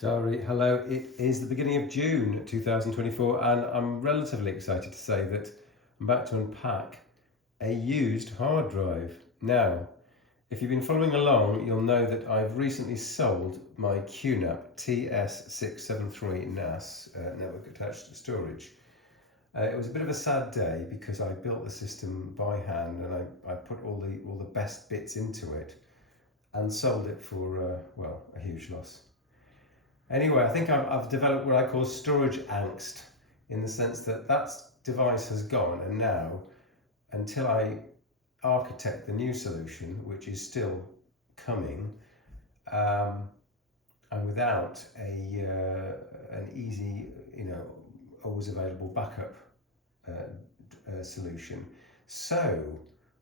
Diary, hello. It is the beginning of June 2024 and I'm relatively excited to say that I'm about to unpack a used hard drive. Now, if you've been following along, you'll know that I've recently sold my QNAP TS673 NAS, network attached storage. It was a bit of a sad day because I built the system by hand and I put all the best bits into it and sold it for, a huge loss. Anyway, I think I've developed what I call storage angst, in the sense that that device has gone, and now, until I architect the new solution, which is still coming, I'm without an easy, always available backup solution. So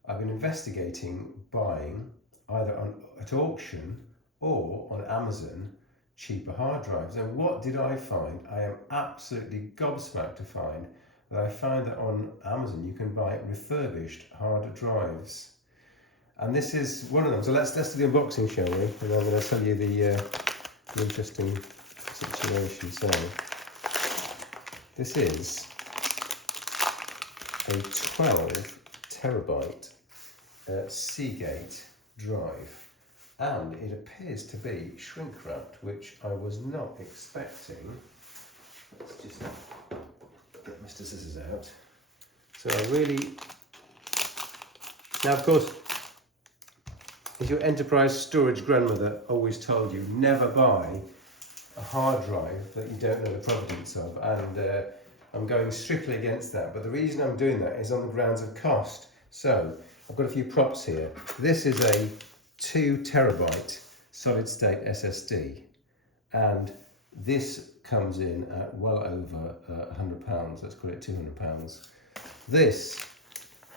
I've been investigating buying either at auction or on Amazon cheaper hard drives. And what did I find? I am absolutely gobsmacked to find that I found that on Amazon you can buy refurbished hard drives, and this is one of them. So let's do the unboxing, shall we? And I'm going to tell you the interesting situation. So this is a 12 terabyte Seagate drive. And it appears to be shrink wrapped, which I was not expecting. Let's just get Mr. Scissors out. So now of course, as your enterprise storage grandmother always told you, never buy a hard drive that you don't know the provenance of, and I'm going strictly against that. But the reason I'm doing that is on the grounds of cost. So I've got a few props here. This is a 2 terabyte solid state SSD, and this comes in at well over £100, let's call it £200. This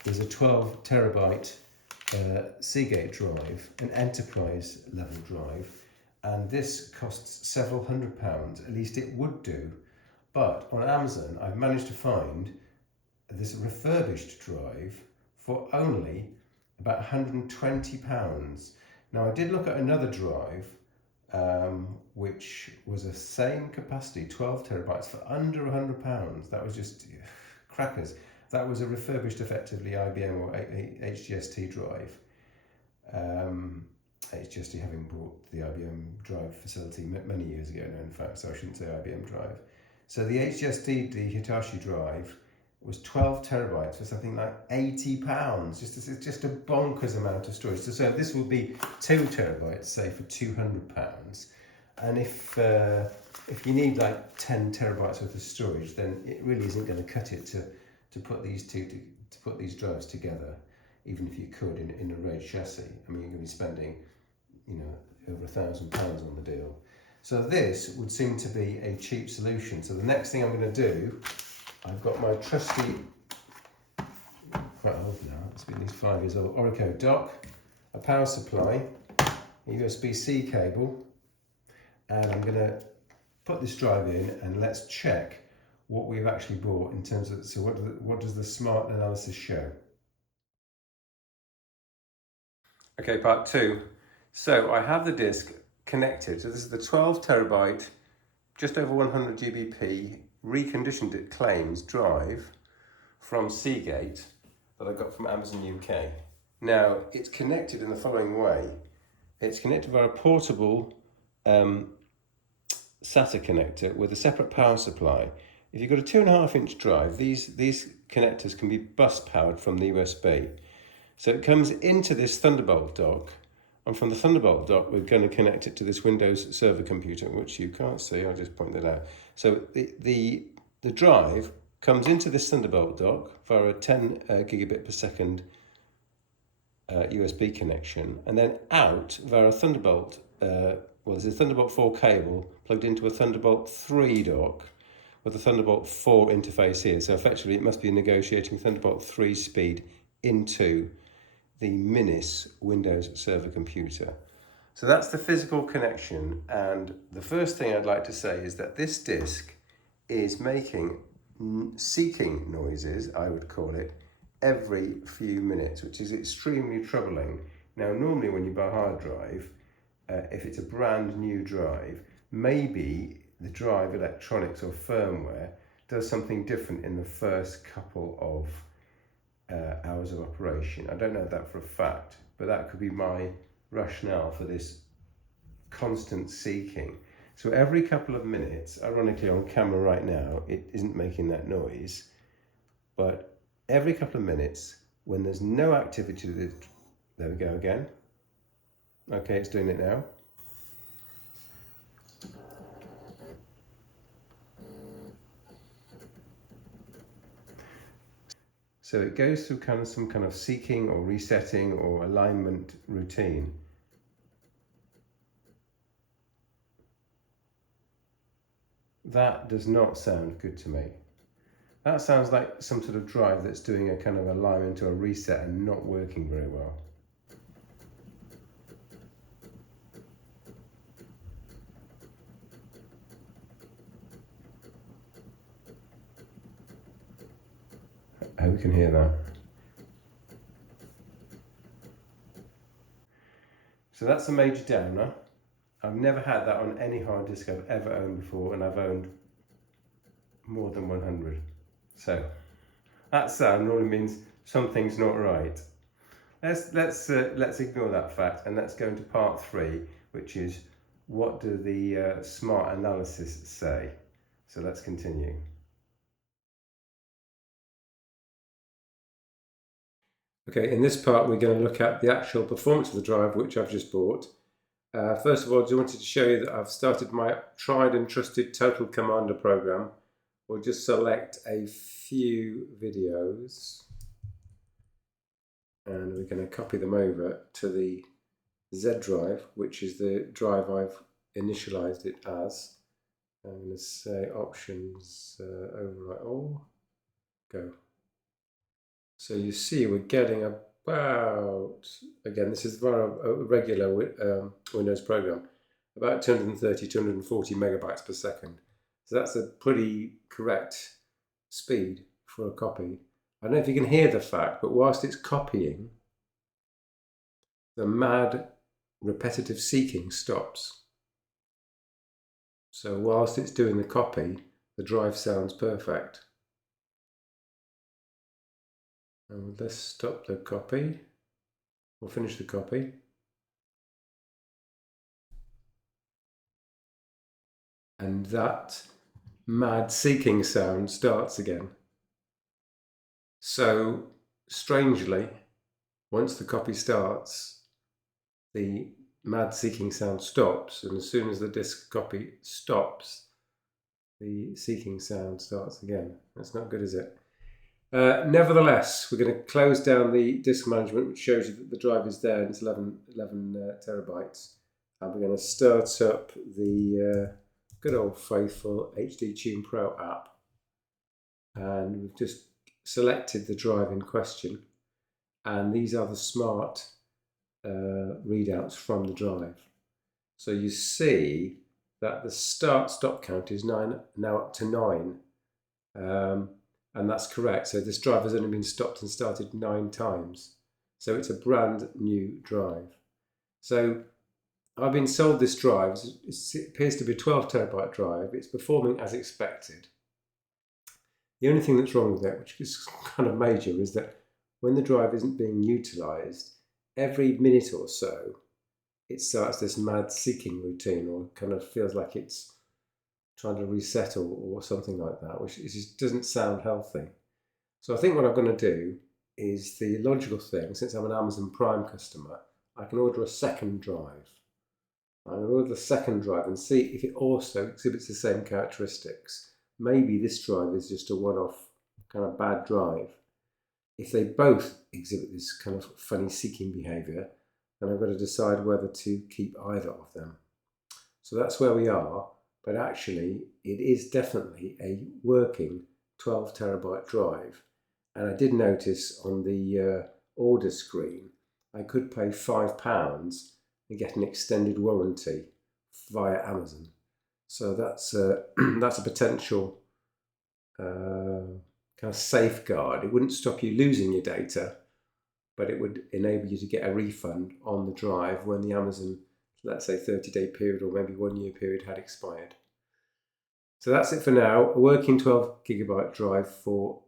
is a 12 terabyte Seagate drive, an enterprise level drive, and this costs several £100, at least it would do. But on Amazon I've managed to find this refurbished drive for only about £120. Now I did look at another drive which was the same capacity, 12 terabytes, for under £100. That was just crackers. That was a refurbished, effectively, IBM or HGST drive. HGST having bought the IBM drive facility many years ago now, in fact, so I shouldn't say IBM drive. So the HGST, the Hitachi drive, was 12 terabytes for something like £80. It's just a bonkers amount of storage. So this will be 2 terabytes, say, for £200. And if you need like 10 terabytes worth of storage, then it really isn't going to cut it to put these put these drives together. Even if you could in a RAID chassis, I mean, you're going to be spending, over £1,000 on the deal. So this would seem to be a cheap solution. So the next thing I'm going to do, I've got my trusty, quite old now, it's been at least 5 years old, Orico dock, a power supply, a USB-C cable, and I'm going to put this drive in and let's check what we've actually bought in terms of, so what does the smart analysis show? Okay, part 2. So I have the disk connected. So this is the 12 terabyte, just over 100 GBP, reconditioned it claims drive from Seagate that I got from Amazon UK. Now it's connected in the following way. It's connected via a portable SATA connector with a separate power supply. If you've got a 2.5-inch drive, these connectors can be bus powered from the USB. So it comes into this Thunderbolt dock, and from the Thunderbolt dock we're going to connect it to this Windows server computer, which you can't see, I'll just point that out. So the drive comes into this Thunderbolt dock via a 10 gigabit per second USB connection, and then out via a Thunderbolt, there's a Thunderbolt 4 cable plugged into a Thunderbolt 3 dock with a Thunderbolt 4 interface here. So effectively it must be negotiating Thunderbolt 3 speed into the Minis Windows server computer. So that's the physical connection, and the first thing I'd like to say is that this disk is making seeking noises, I would call it, every few minutes, which is extremely troubling. Now, normally when you buy a hard drive, if it's a brand new drive, maybe the drive electronics or firmware does something different in the first couple of hours of operation. I don't know that for a fact, but that could be my rationale for this constant seeking. So every couple of minutes, ironically on camera right now, it isn't making that noise, but every couple of minutes when there's no activity to it, there we go again. Okay, it's doing it now. So it goes through some kind of seeking or resetting or alignment routine. That does not sound good to me. That sounds like some sort of drive that's doing a kind of alignment or a reset and not working very well. I hope you can hear that. So that's a major downer. I've never had that on any hard disk I've ever owned before, and I've owned more than 100. So that sound normally means something's not right. Let's ignore that fact and let's go into part 3, which is what do the smart analysis say? So let's continue. Okay, in this part we're going to look at the actual performance of the drive which I've just bought. First of all, I just wanted to show you that I've started my tried and trusted Total Commander program. We'll just select a few videos and we're going to copy them over to the Z drive, which is the drive I've initialized it as. I'm going to say options, overwrite all, go. So you see we're getting about, again this is via a regular Windows program, about 230, 240 megabytes per second. So that's a pretty correct speed for a copy. I don't know if you can hear the fact, but whilst it's copying, the mad repetitive seeking stops. So whilst it's doing the copy, the drive sounds perfect. And let's stop the copy. We'll finish the copy. And that mad seeking sound starts again. So strangely, once the copy starts, the mad seeking sound stops, and as soon as the disk copy stops, the seeking sound starts again. That's not good, is it? Nevertheless, we're going to close down the disk management, which shows you that the drive is there and it's 11 terabytes. And we're going to start up the good old faithful HD Tune Pro app. And we've just selected the drive in question. And these are the smart readouts from the drive. So you see that the start-stop count is now up to 9. And that's correct. So this drive has only been stopped and started 9 times. So it's a brand new drive. So I've been sold this drive. It appears to be a 12 terabyte drive. It's performing as expected. The only thing that's wrong with it, which is kind of major, is that when the drive isn't being utilized, every minute or so, it starts this mad seeking routine, or kind of feels like it's trying to reset or something like that, which just doesn't sound healthy. So I think what I'm going to do is the logical thing, since I'm an Amazon Prime customer, I can order a second drive. I'm going to order the second drive and see if it also exhibits the same characteristics. Maybe this drive is just a one-off kind of bad drive. If they both exhibit this kind of funny seeking behavior, then I've got to decide whether to keep either of them. So that's where we are. But actually, it is definitely a working 12 terabyte drive. And I did notice on the order screen, I could pay £5 and get an extended warranty via Amazon. So that's a potential kind of safeguard. It wouldn't stop you losing your data, but it would enable you to get a refund on the drive when the Amazon let's say 30-day period or maybe 1 year period had expired. So that's it for now. A working 12GB drive for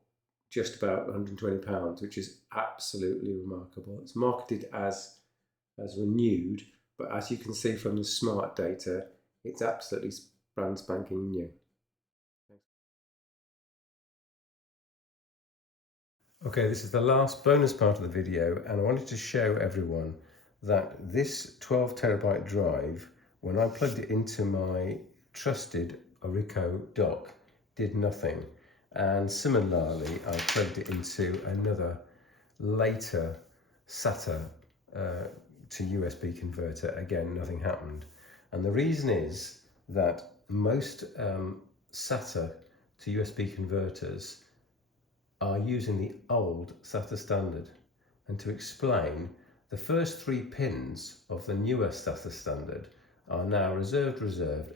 just about £120, which is absolutely remarkable. It's marketed as renewed, but as you can see from the smart data, it's absolutely brand spanking new. Okay, this is the last bonus part of the video, and I wanted to show everyone that this 12TB drive, when I plugged it into my trusted Orico dock, did nothing. And similarly, I plugged it into another later SATA to USB converter. Again, nothing happened. And the reason is that most SATA to USB converters are using the old SATA standard. And to explain, the first 3 pins of the newer SATA standard are now reserved,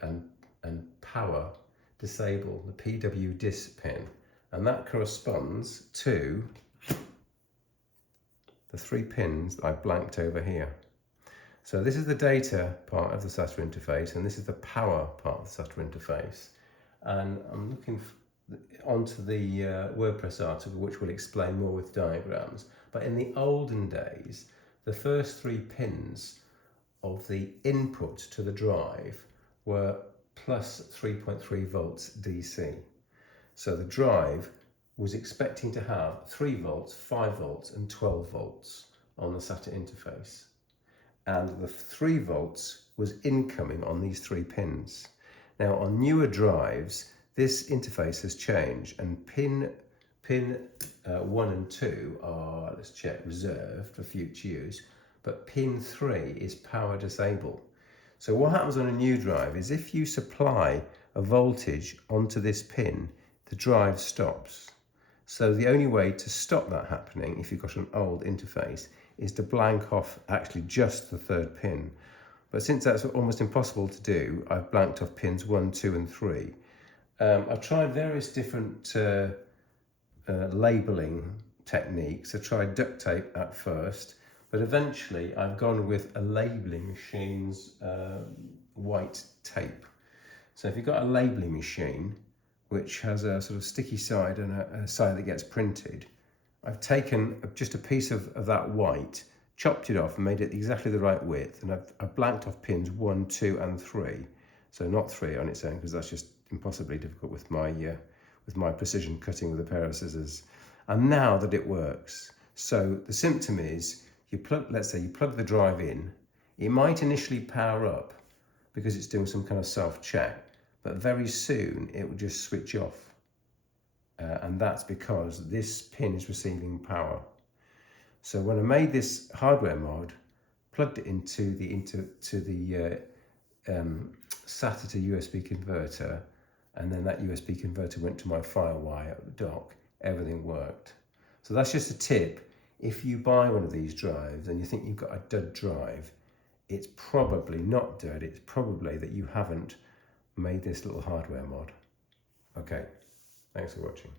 and power disable, the PW dis pin. And that corresponds to the 3 pins I've blanked over here. So this is the data part of the SATA interface, and this is the power part of the SATA interface. And I'm looking onto the WordPress article, which will explain more with diagrams. But in the olden days, the first 3 pins of the input to the drive were plus 3.3 volts DC. So the drive was expecting to have 3 volts, 5 volts and 12 volts on the SATA interface. And the 3 volts was incoming on these 3 pins. Now on newer drives, this interface has changed, and pin 1 and 2 are, let's check, reserved for future use, but pin 3 is power disabled. So what happens on a new drive is if you supply a voltage onto this pin, the drive stops. So the only way to stop that happening, if you've got an old interface, is to blank off actually just the 3rd pin. But since that's almost impossible to do, I've blanked off pins 1, 2 and 3. I've tried various different labelling techniques. I tried duct tape at first, but eventually I've gone with a labelling machine's white tape. So if you've got a labelling machine which has a sort of sticky side and a side that gets printed, I've taken just a piece of that white, chopped it off and made it exactly the right width, and I've blanked off pins 1, 2 and 3. So not 3 on its own, because that's just impossibly difficult with my precision cutting with a pair of scissors. And now that it works, so the symptom is let's say you plug the drive in, it might initially power up because it's doing some kind of self-check, but very soon it will just switch off. And that's because this pin is receiving power. So when I made this hardware mod, plugged it into the SATA to USB converter, and then that USB converter went to my FireWire dock, everything worked. So that's just a tip. If you buy one of these drives and you think you've got a dud drive, it's probably not dud, it's probably that you haven't made this little hardware mod. Okay, thanks for watching.